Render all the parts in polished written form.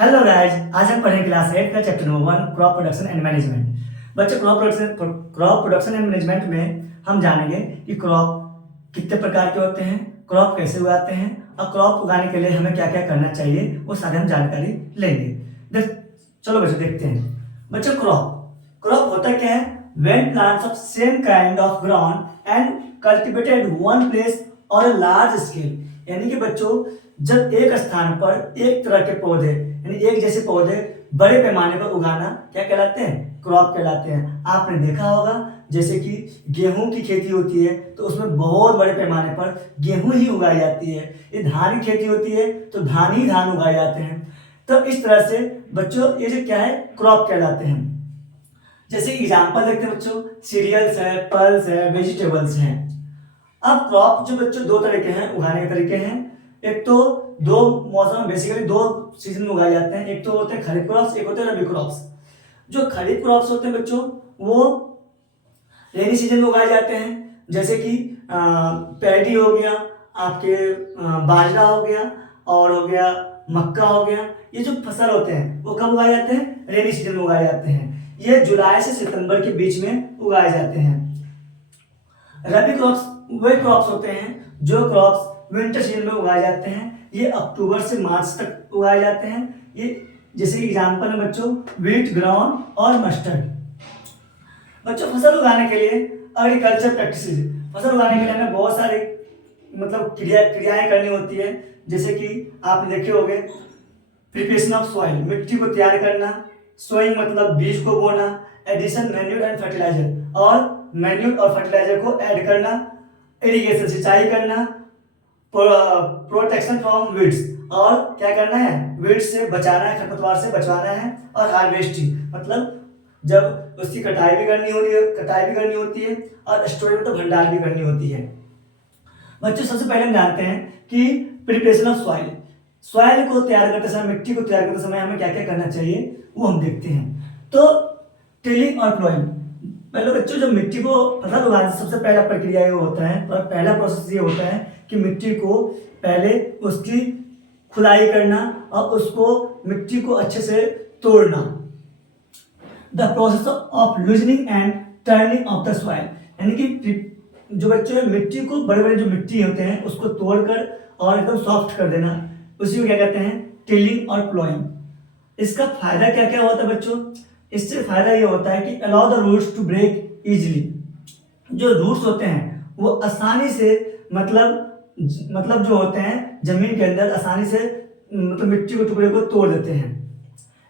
Hello guys, आज हम पढ़ेंगे क्लास 8 का chapter number 1 crop production and management. बच्चों, क्रॉप प्रोडक्शन एंड मैनेजमेंट में हम जानेंगे कि क्रॉप कितने प्रकार के होते हैं, क्रॉप कैसे उगाते हैं और क्रॉप उगाने के लिए हमें क्या क्या करना चाहिए, वो सारी हम जानकारी लेंगे। चलो बच्चों देखते हैं। बच्चों, क्रॉप क्रॉप होता क्या है? When plants of same kind of ground and cultivated one place और लार्ज स्केल, यानी कि बच्चों जब एक स्थान पर एक तरह के पौधे यानी एक जैसे पौधे बड़े पैमाने पर उगाना क्या कहलाते हैं? क्रॉप कहलाते हैं। आपने देखा होगा जैसे कि गेहूं की खेती होती है तो उसमें बहुत बड़े पैमाने पर गेहूं ही उगाई जाती है। ये धान की खेती होती है तो धान ही धान उगाए जाते हैं। तो इस तरह से बच्चों ये जो क्या है, क्रॉप कहलाते हैं। जैसे एग्जाम्पल देखते हैं बच्चों, सीरियल्स है, पल्स है, वेजिटेबल्स हैं। अब क्रॉप जो बच्चों दो तरह के हैं, उगाने के तरीके हैं। एक तो दो मौसम, बेसिकली दो सीजन में उगाए जाते हैं। एक तो होते हैं खरीफ क्रॉप्स, एक होते हैं रबी क्रॉप्स। जो खरीफ क्रॉप्स होते हैं बच्चों वो रेनी सीजन में उगाए जाते हैं। जैसे कि पैडी हो गया, आपके बाजरा हो गया और हो गया मक्का हो गया। ये जो फसल होते हैं वो कब उगाए जाते हैं? रेनी सीजन में उगाए जाते हैं। ये जुलाई से सितंबर के बीच में उगाए जाते हैं। रबी क्रॉप्स वे क्रॉप्स होते हैं जो क्रॉप्स विंटर सीजन में उगाए जाते हैं। ये अक्टूबर से मार्च तक उगाए जाते हैं। ये जैसे एग्जाम्पल है बच्चों, व्हीट, ग्राउंड और मस्टर्ड। बच्चों, फसल उगाने के लिए एग्रीकल्चर प्रैक्टिसेस, फसल उगाने के लिए हमें बहुत सारे मतलब क्रियाएं करनी होती है। जैसे कि आपने देखे होंगे, प्रिपरेशन ऑफ सॉइल, मिट्टी को तैयार करना, सोइंग मतलब बीज को बोना, एडिशन मैन्यूर एंड फर्टिलाइजर, और मैन्यूर और फर्टिलाइजर को ऐड करना, इरिगेशन सिंचाई करना, प्रोटेक्शन फ्रॉम वीड्स, और क्या करना है, वीड्स से बचाना है, खरपतवार से बचवाना है, और हार्वेस्टिंग मतलब जब उसकी कटाई भी करनी होती है और स्टोरेज तो भंडार भी करनी होती है। बच्चों, सबसे पहले हम जानते हैं कि प्रिपरेशन ऑफ सॉइल, सॉइल को तैयार करते समय, मिट्टी को तैयार करते समय हमें क्या क्या करना चाहिए वो हम देखते हैं। तो टिलिंग और प्लोइंग, पहले बच्चों जब मिट्टी को फसल उगाने से सबसे पहला प्रक्रिया ये होता है, पहला प्रोसेस ये होता है कि मिट्टी को पहले उसकी खुदाई करना और उसको मिट्टी को अच्छे से तोड़ना। The process of loosening and turning of the soil, यानी कि जो बच्चों है मिट्टी को, बड़े बड़े जो मिट्टी होते हैं उसको तोड़कर और एकदम सॉफ्ट कर देना, उसी को क्या कहते हैं? टिलिंग और प्लोइंग। इसका फायदा क्या क्या होता है बच्चों? इससे फायदा ये होता है कि allow the roots to break easily, जो रूट्स होते हैं वो आसानी से मतलब जो होते हैं जमीन के अंदर आसानी से मतलब मिट्टी के टुकड़े को तोड़ देते हैं।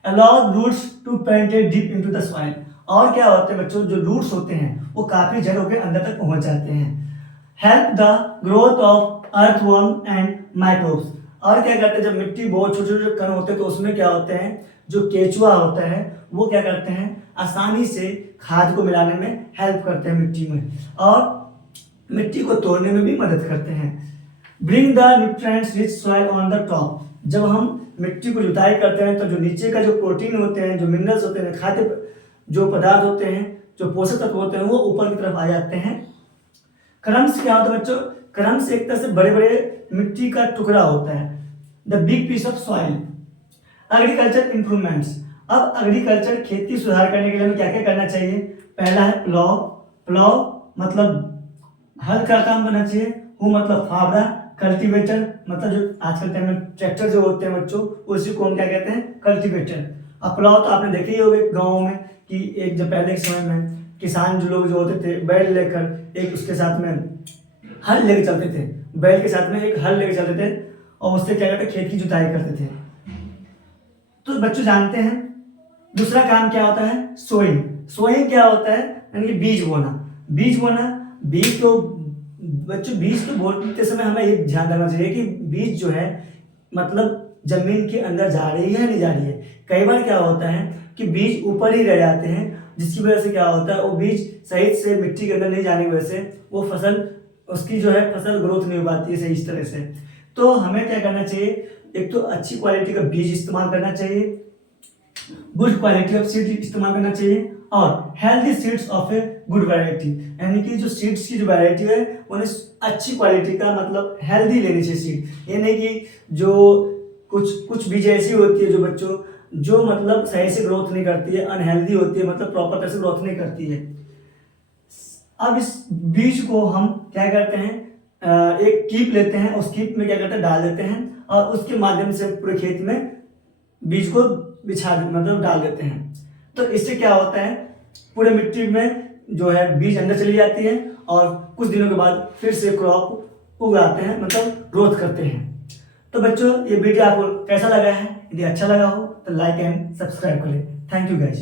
Allow roots to penetrate deep into the soil, और क्या होते हैं बच्चों, जो रूट्स होते हैं वो काफी जड़ों के अंदर तक पहुंच जाते हैं। Help the growth of earthworm and microbes, और क्या करते हैं जब मिट्टी बहुत छोटे छोटे कण होते हैं तो उसमें क्या होते हैं, जो केचुआ होता है वो क्या करते हैं, आसानी से खाद को मिलाने में हेल्प करते हैं मिट्टी में, और मिट्टी को तोड़ने में भी मदद करते हैं। Bring the nutrients rich soil on the top, जब हम मिट्टी को जुताई करते हैं तो जो नीचे का जो प्रोटीन होते हैं, जो मिनरल्स होते हैं, खाद्य जो पदार्थ होते हैं, जो पोषक तत्व होते हैं वो ऊपर की तरफ आ जाते हैं। क्रम्स क्या होता है बच्चों? क्रम्स एक तरह से बड़े बड़े मिट्टी का टुकड़ा होता है। The big piece of soil. Agriculture improvements, अब एग्रीकल्चर खेती सुधार करने के लिए हमें क्या क्या करना चाहिए? पहला है प्लाव, प्लाव मतलब हल का काम करना चाहिए, हु मतलब फावड़ा, कल्टीवेटर मतलब जो आजकल टाइम में ट्रैक्टर जो होते हैं बच्चों उसी को हम क्या कहते हैं? कल्टीवेटर। अब प्लाव तो आपने देखे ही होंगे गाँव में कि एक जब पहले के समय में किसान जो लोग जो होते थे बैल लेकर एक उसके साथ में हल लेके चलते थे, बैल के साथ में एक हल लेके चलते थे और उससे क्या करते, खेत की जुताई करते थे। तो बच्चों जानते हैं दूसरा काम क्या होता है? सोइंग। सोइंग क्या होता है? यानी कि बीज बोना। बीज तो बच्चों बीज तो बोते समय हमें ये ध्यान रखना चाहिए कि बीज जो है मतलब जमीन के अंदर जा रही है या नहीं जा रही है। कई बार क्या होता है कि बीज ऊपर ही रह जाते हैं, जिसकी वजह से क्या होता है वो बीज सही से मिट्टी के अंदर नहीं जाने की वजह से वो फसल उसकी जो है फसल ग्रोथ नहीं हो पाती है सही इस तरह से। तो हमें क्या करना चाहिए? एक तो अच्छी क्वालिटी का बीज इस्तेमाल करना चाहिए, गुड क्वालिटी ऑफ सीड इस्तेमाल करना चाहिए, और healthy seeds of a good variety, यानी कि जो सीड्स की जो वैरायटी है उन्हें अच्छी क्वालिटी का मतलब हेल्दी लेनी चाहिए सीड। ये नहीं कि जो कुछ बीजें ऐसी होती है जो बच्चों जो मतलब सही से ग्रोथ नहीं करती है, अनहेल्दी होती है, मतलब प्रॉपर तरह से ग्रोथ नहीं करती है। अब इस बीज को हम क्या करते हैं, एक कीप लेते हैं, उस कीप में क्या करते हैं डाल देते हैं और उसके माध्यम से पूरे खेत में बीज को बिछा मतलब डाल देते हैं। तो इससे क्या होता है, पूरे मिट्टी में जो है बीज अंदर चली जाती है और कुछ दिनों के बाद फिर से क्रॉप उगाते हैं, मतलब ग्रोथ करते हैं। तो बच्चों ये वीडियो आपको कैसा लगा है? यदि अच्छा लगा हो तो लाइक एंड सब्सक्राइब करें। Thank you guys.